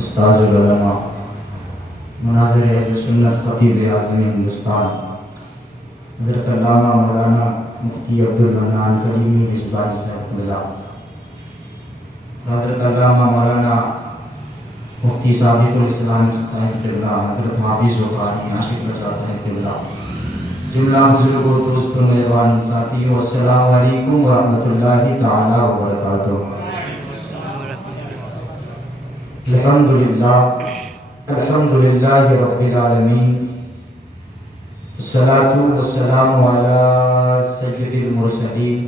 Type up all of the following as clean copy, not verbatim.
استاذ العلماء مناظر اہل سنت خطیب اعظم ہندوستان حضرت علامہ مولانا مفتی عبدالمنان کلیمی مصباحی صاحب اللہ، حضرت علامہ مولانا مفتی صادق الاسلام صاحب اللہ، حضرت حافظ و قاری عاشق رضا صاحب اللہ، جملہ بزرگوں دوستوں مہربان ساتھیوں، السلام علیکم ورحمۃ اللہ تعالی وبرکاتہ۔ الحمدللہ رب العالمین، الصلاۃ والسلام علی سید المرسلین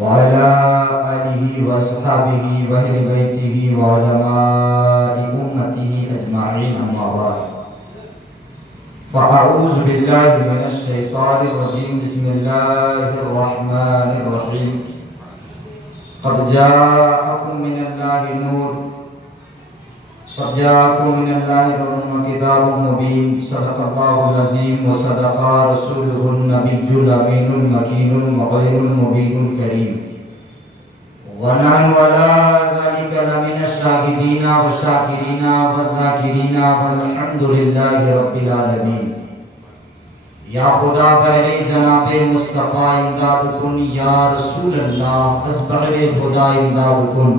وعلی آلہ واصحابہ واہل بیتہ وعلماء امتہ اجمعین، اما بعد فاعوذ باللہ من الشیطان الرجیم، بسم اللہ الرحمن الرحیم۔ قد جاءکم من اللہ نور وکتاب مبین، صدق اللہ العظیم وصدق رسولہ النبی الامین المکین المعین المبین الکریم، ونحن علی ذلک لمن الشاہدین والشاکرین والذاکرین والحمد للہ رب العالمین۔ یا خدا بہر جناب مصطفیٰ امداد کن، یا رسول اللہ از بہر خدا امداد کن،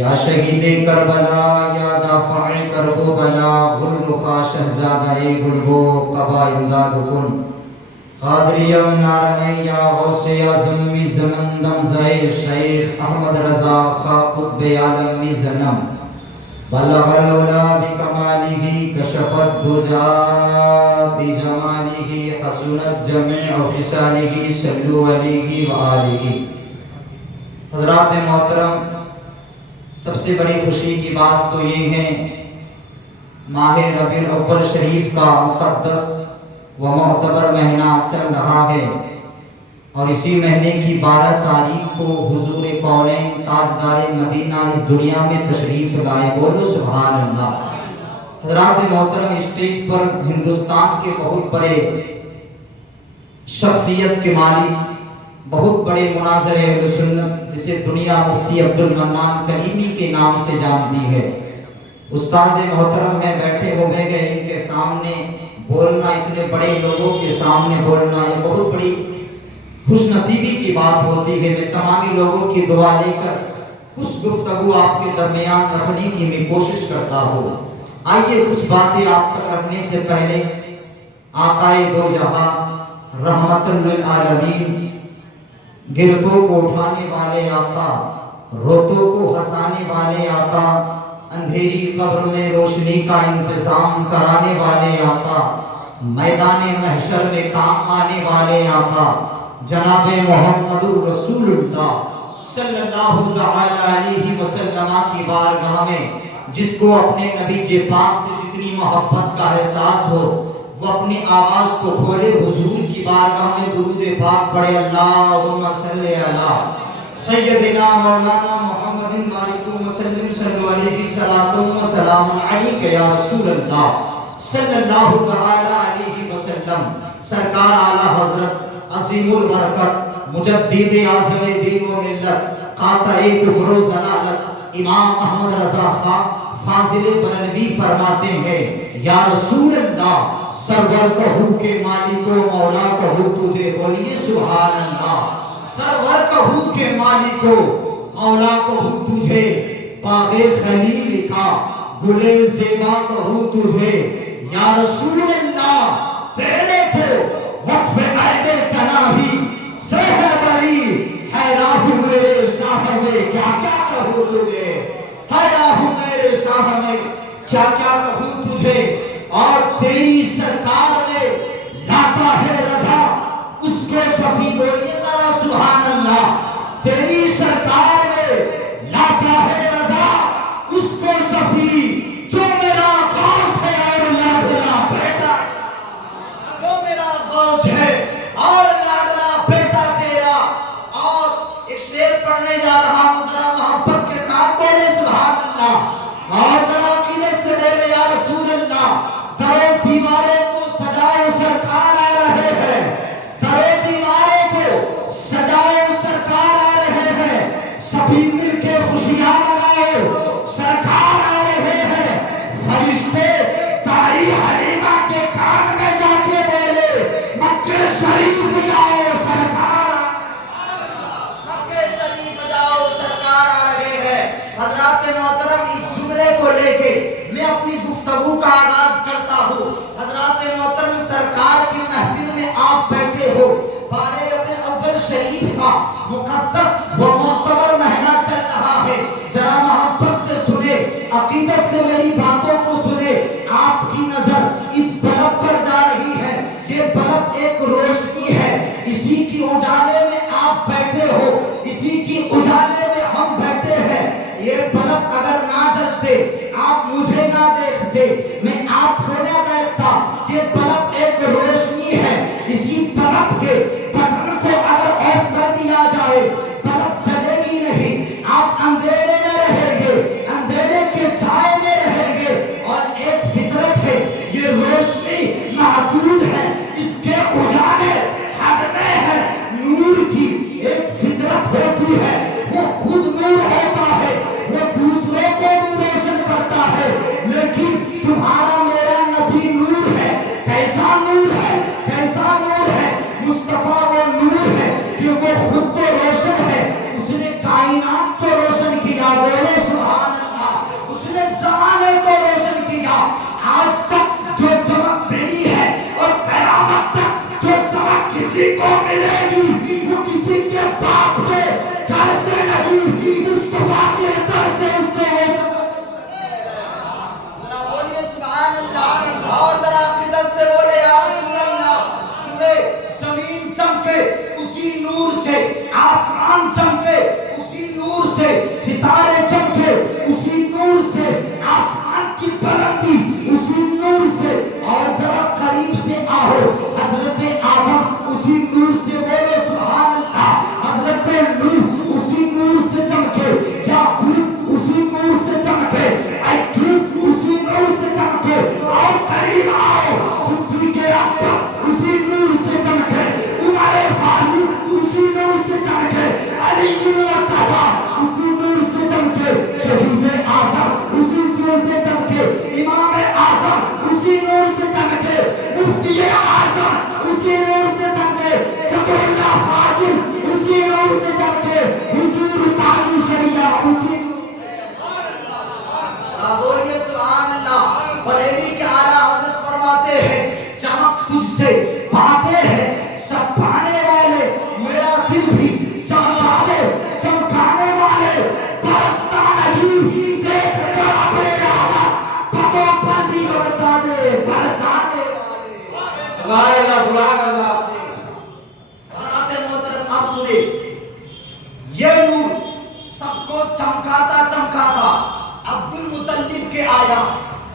یا شہید کربلا یا دافع کرب و بلا، غل خواہ شہزادہ گلبو قبا امداد کن، قادریم نارہ یا غوث اعظم می زمن دم زیر شیخ احمد رضا خواہ قطب عالم می زنم، بلغ العلا بکمالہ کشف الدجا بجمالہ، حسنت جميع خصالہ، صلو علیہ وآلہ۔ حضرات محترم، سب سے بڑی خوشی کی بات تو یہ ہے ماہ ربیع الاول شریف کا مقدس و معتبر مہینہ چل رہا ہے، اور اسی مہینے کی 12 تاریخ کو حضور کونین تاجدار مدینہ اس دنیا میں تشریف لائے، بولو سبحان اللہ۔ حضرات محترم، اسٹیج پر ہندوستان کے بہت بڑے شخصیت کے مالک، بہت بڑے مناظر اہل سنت جسے دنیا مفتی عبدالمنان کلیمی کے نام سے جانتی ہے، استاد محترم ہیں، بیٹھے ہوئے گئے، ان کے سامنے بولنا، اتنے بڑے لوگوں کے سامنے بولنا، یہ بہت بڑی خوش نصیبی کی بات ہوتی ہے۔ میں تمامی لوگوں کی دعا لے کر کچھ گفتگو آپ کے درمیان رکھنے کی میں کوشش کرتا ہوں۔ آئیے کچھ باتیں آپ تک رکھنے سے پہلے آقائے دو جہاں رحمت للعالمین، گرتوں کو اٹھانے والے آقا، روتوں کو ہنسانے والے آقا، اندھیری قبر میں روشنی کا انتظام کرانے والے آقا، میدان محشر میں کام آنے والے آقا، جناب محمد الرسول اللہ صلی اللہ تعالی علیہ وسلم کی بارگاہ میں جس کو اپنے نبی کے پاک سے جتنی محبت کا احساس ہو، وہ اپنی آواز کو کھولے، حضور کی بارگاہ میں درود پاک پڑھے، اللہم صلی علی سیدنا مولانا محمد بارک وسلم، صلو علیہ صلاۃ و سلام علیک یا رسول اللہ صلی اللہ تعالی علیہ وسلم۔ سرکار اعلیٰ حضرت عظیم البرکت مجدد اعظم دین و ملت قاطع کفر و ضلالت امام احمد رضا خان فاضل بریلوی فرماتے ہیں، یا رسول اللہ سرور کہوں کہ مالک و مولا کہوں تجھے، بولیے سبحان اللہ۔ سرور کہوں کہ مالک و مولا کہوں تجھے، باغ خلیل کا گل زیبا کہوں تجھے، یا رسول اللہ تیرے تو وصف عید تناہی سے ہے بری، ہے راہ میرے شاہ میں کیا کیا کہوں تجھے، ہے راہ میرے شاہ میں کیا کیا کہوں تجھے، اور تیری سرکار میں لاتا ہے رضا اس کے شفیع، بولیے ذرا سبحان اللہ۔ تیری سرکار میں لاتا ہے رضا اس کو شفیع، جو میرا خاص ہے اور لاڈلا بیٹا، جو میرا خاص ہے اور لاڈلا بیٹا تیرا۔ اور ایک شعر پڑھنے جا رہا ہوں، ذرا محبت کے ساتھ بولے سبحان اللہ، اور ذرا عقیدت سے بولے یا رسول اللہ۔ درو دیوارے کو سجائے سرکار آ رہے ہیں، درو دیوارے کو سجائے سرکار آ رہے ہیں، سبھی مل کے خوشیاں منائے، سرکار آ رہے ہیں. فرشتے دائی حلیمہ کے کان میں جا کے بولے مکے شریف جاؤ سرکار. مکے شریف جاؤ سرکار آ رہے ہیں. حضرات محترم اس جملے کو لے کے میں اپنی گفتگو کا آغاز کرتا ہوں. حضرات محترم سرکار کی محفل میں آپ بیٹھے ہو. 12 ربیع الاول شریف کا مقدس و معتبر مہینہ چل رہا ہے. ذرا محبت سے سنے, عقیدت سے میری باتوں کو سنے. آپ کی نظر اس بلب پر جا رہی ہے. یہ بلب ایک روشنی ہے. اسی کی اجالے میں آپ بیٹھے ہو, اسی کی اجالے میں ہم بیٹھے ہیں. یہ بلب اگر نہ جلتے, آپ مجھے نہ دیکھتے, میں آپ کو نہ دیکھتا. یہ بلب ایک روشنی ہے. اسی بلب کے بٹن کو اگر آف کر دیا جائے بلب جلے گی نہیں. آپ اندھیرے میں رہیں گے, اندھیرے کے چھائے میں رہیں گے. اور ایک فطرت ہے, یہ روشنی محدود ہے, اس کے اجالے حد میں ہے. نور کی ایک فطرت ہوتی ہے, وہ خود نور ہوتا ہے, وہ دوسروں کو بھی روشن کرتا ہے. لیکن تمہارا میرا نبی نور ہے. کیسا نور ہے, کیسا نور ہے. مصطفیٰ وہ نور ہے کہ وہ خود تو روشن ہے, اس نے کائنات کو روشن کیا. بولے سبحان اللہ. اس نے زمانے کو روشن کیا. آج تک جو چمک ملی ہے اور قیامت تک جو چمک کسی کو ملے گی وہ کسی کے باپ کے گھر سے نہیں, مصطفیٰ کے در سے اس کو وہ چمک. ذرا بولیے سبحان اللہ, اور ذرا عقیدت سے بولے یا رسول اللہ. سنے, زمین چمکے اسی نور سے, آسمان چمکے اسی نور سے, ستارے چمکے اسی نور سے, آسمان کی بلندی اسی نور سے. اور ذرا قریب سے آؤ, حضرت آدم اسی نور سے. بولے سبحان اللہ. حضرت نوح اسی نور سے چمکے, یعقوب اسی نور سے چمکے, ایوب اسی نور سے چمکے. اور قریب آؤ, صدیق اکبر اسی نور سے چمکے, عمر فاروق اسی نور سے چمکے, علی مرتضیٰ اسی نور سے چمکے, شہید اعظم اسی نور سے چمکے, امام اعظم اسی نور سے چمکے, مفتی اعظم اسی نور سے چمکے, صدر اللہ فاضل اسی نور سے چمکے, حضور تاج شریعہ اسی. بولیے سبحان اللہ. بریلی کے اعلیٰ حضرت فرماتے ہیں چمک تجھ سے باتیں ہیں سب پانے والے, میرا دل بھی چمکا دے چمکانے والے. برستا نہیں دیکھ کر اپنے رحمت پتوں پر بھی برسا دے, برسانے والے. سبحان اللہ, سبحان اللہ. حضرات محترم آپ سنیں, یہ نور سب کو چمکاتا چمکاتا عبد المطلب کے آیا,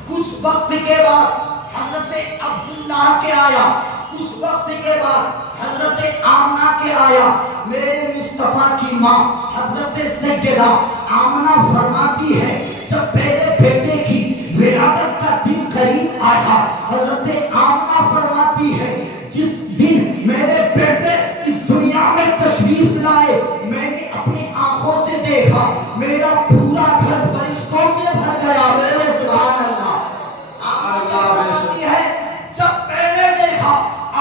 کچھ وقت کے بعد حضرت عبداللہ کے آیا, کچھ وقت کے بعد حضرت آمنہ کے آیا. میرے مصطفیٰ کی ماں حضرت سیدہ آمنہ فرماتی ہے جب میرے بیٹے کی ولادت کا دن قریب آیا, حضرت آمنہ فرماتی ہے جس دن میرے بیٹے اس دنیا میں تشریف لائے میں نے اپنی آنکھوں سے دیکھا میرا پورا گھر فرشتوں سے بھر گیا. میرے سبحان اللہ. آمنہ فرماتی ہے جب میں نے دیکھا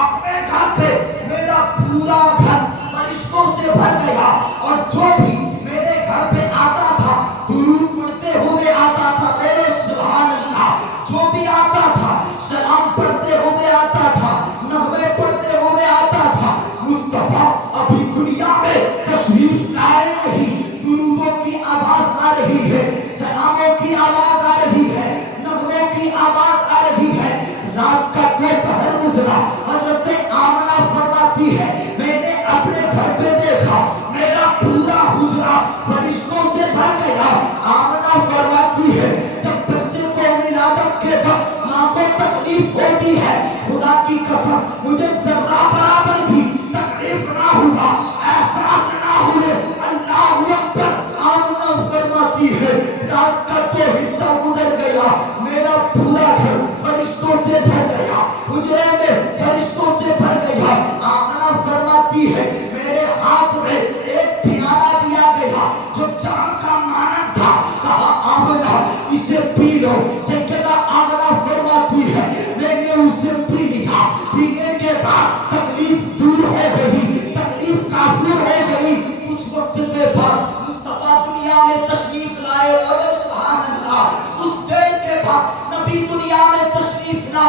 اپنے گھر پہ میرا پورا گھر فرشتوں سے بھر گیا, اور جو بھی میرے گھر پہ آتا تھا درود پڑھتے ہوئے آتا تھا. میرے سبحان اللہ. جو بھی آتا تھا سلام پڑھتے ہوئے آتا تھا, نغمے پڑھتے ہوئے آتا تھا. مصطفیٰ ابھی دنیا میں تشریف لائے نہیں, درودوں کی آواز آ رہی ہے, سلاموں کی آواز آ رہی ہے, نغموں کی آواز آ رہی ہے. رات کا دوپہر گزرا, حضرت آمنہ فرماتی ہے میں نے اپنے گھر پہ دیکھا میرا پورا حجرہ فرشتوں سے بھر گیا. آمنہ فرماتی ہے جب بچے کو ولادت کے وقت ماں کو تکلیف ہوتی ہے, خدا کی قسم مجھے ذرہ برابر بھی تکلیف نہ ہوا, احساس نہ ہوئے. اللہ اکبر. آمنہ فرماتی ہے رات کا جو حصہ گزر گیا میرا پورا گھر فرشتوں سے بھر گیا, حجرے میں فرشتوں سے بھر گیا. آمنہ فرماتی ہے میرے ہاتھ میں ایک پیالہ دیا گیا جو چاند کا مانند تھا. کہا آمنہ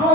2